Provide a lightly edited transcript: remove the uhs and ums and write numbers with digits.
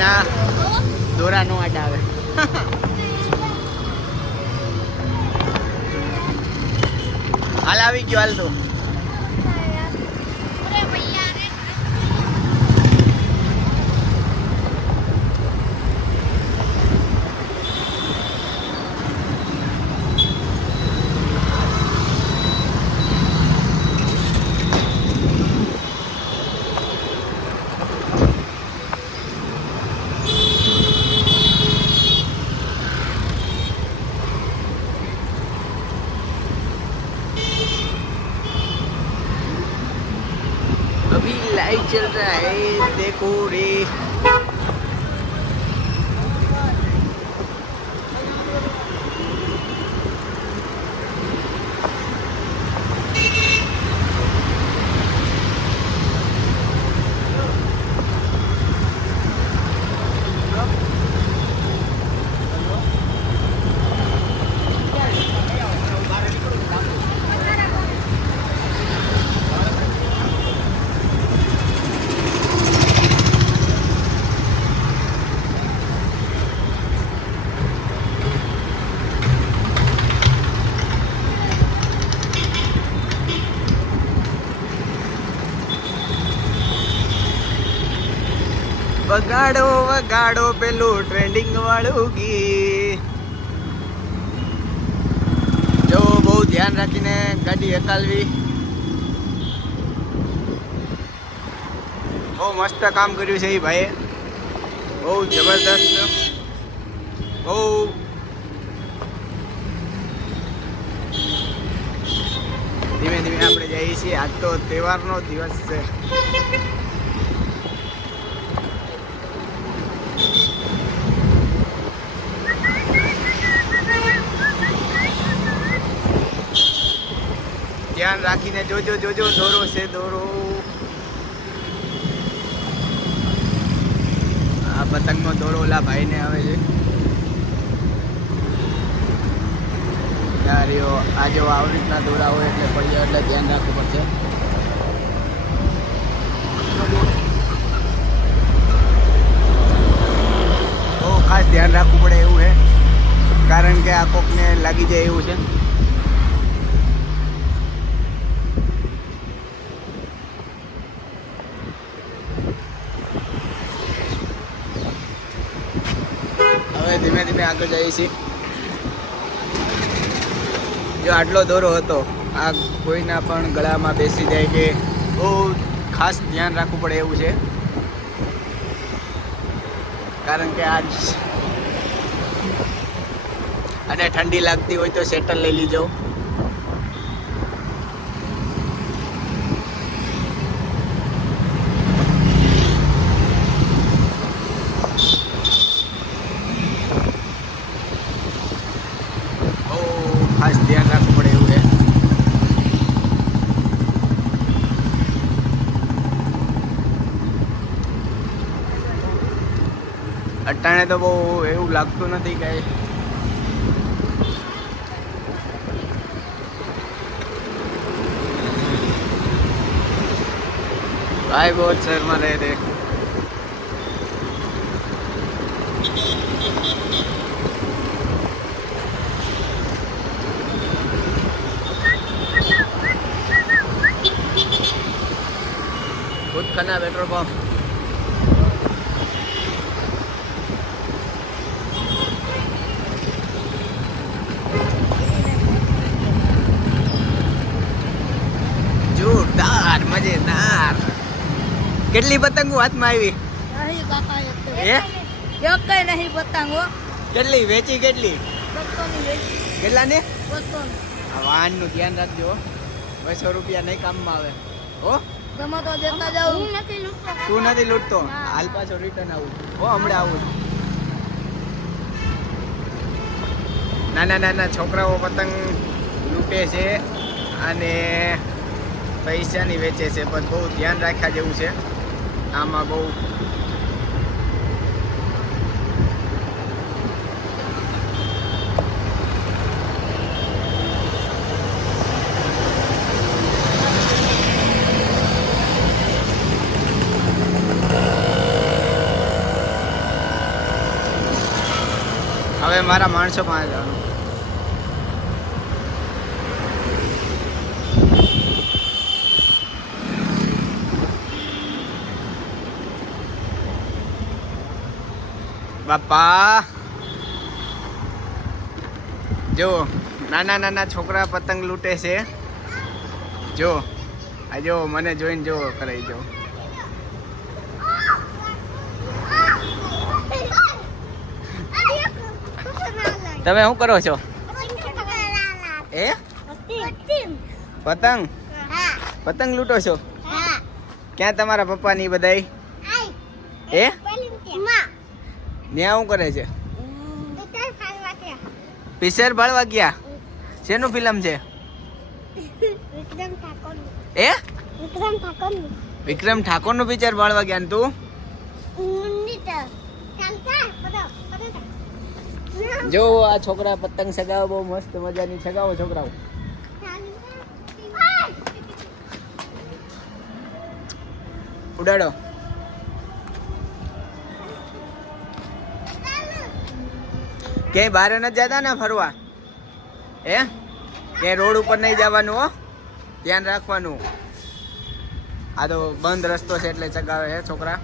ના દોરા નો આડા આવે. હાલ આવી ગયો હાલ તો. अभी लाइट चल रहा है देखो रे. વગાડો વગાડો પેલું ટ્રેન્ડિંગ વાળું ગીત. જો બહુ ધ્યાન રાખીને ગાડી હકાલવી. બહુ મસ્ત કામ કર્યું છે એ ભાઈએ, બહુ જબરદસ્ત. બહુ ધીમે ધીમે આપણે જઈએ છીએ. આજ તો તહેવારનો દિવસ છે. ધ્યાન રાખીને જોજો જોજો. દોરો છે દોરો. આ પતંગનો દોરો ઓલા ભાઈને આવે છે. યારીઓ આ જો આવી રીતના દોરા હોય એટલે પડ્યો એટલે ધ્યાન રાખવું પડશે. બહુ ખાસ ધ્યાન રાખવું પડે એવું છે, કારણ કે આ કોકને લાગી જાય એવું છે. હવે ધીમે ધીમે આગળ જઈએ છીએ. જો આટલો દોરો હતો, આ કોઈના પણ ગળામાં બેસી જાય કે બહુ ખાસ ધ્યાન રાખવું પડે એવું છે, કારણ કે આજ અને ઠંડી લાગતી હોય તો સેટલ લઈ લીજો. ખાસ ધ્યાન રાખવું પડે એવું છે. અટાણે તો બહુ એવું લાગતું નથી કઈ. भाई बहुत शर्मा रहे थे. खुद खाना पेट्रोल पंप. જોરદાર મજેદાર. કેટલી પતંગો હાથમાં આવી? નહીં કાકા હે એક કઈ નહીં પતંગો. કેટલી વેચી? કેટલી? 200 ની વેચી. કેટલા ને? 200. આ વાહનનું ધ્યાન રાખજો. 200 રૂપિયા નહીં કામમાં આવે. હો તમે તો દેતા જાવ. હું નથી લૂંટતો. તું નથી લૂંટતો? હાલ પાછો રિટર્ન આવું. હો હમણાં આવું. નાના નાના છોકરાઓ પતંગ લૂંટે છે અને પૈસાની વેચે છે, પણ બહુ ધ્યાન રાખ્યા જેવું છે આમાં. બહુ મારા માણસો પાસે જવાનું. બાપા જો નાના નાના છોકરા પતંગ લૂંટે છે. જો આ જો મને જોઈને જો કરાઈ જો. તમે શું કરો છો? એ પતંગ પતંગ લૂંટો છો? ક્યાં તમારા પપ્પા ની બધાય? એ ન્યા શું કરે છે? પિક્ચર ભાળવા ગયા. શેનું ફિલ્મ છે? એ વિક્રમ ઠાકોર નું પિક્ચર ભાળવા ગયા ને તું? જો આ છોકરા પતંગ સગાવો બહુ મસ્ત મજાની સગાવો છોકરાઓ. ઉડાડો. ક્યાંય બહાર નથી જતા ને ફરવા? ક્યાંય રોડ ઉપર નહીં જવાનું હો, ધ્યાન રાખવાનું. આ તો બંધ રસ્તો છે એટલે ચગાવે છે છોકરા.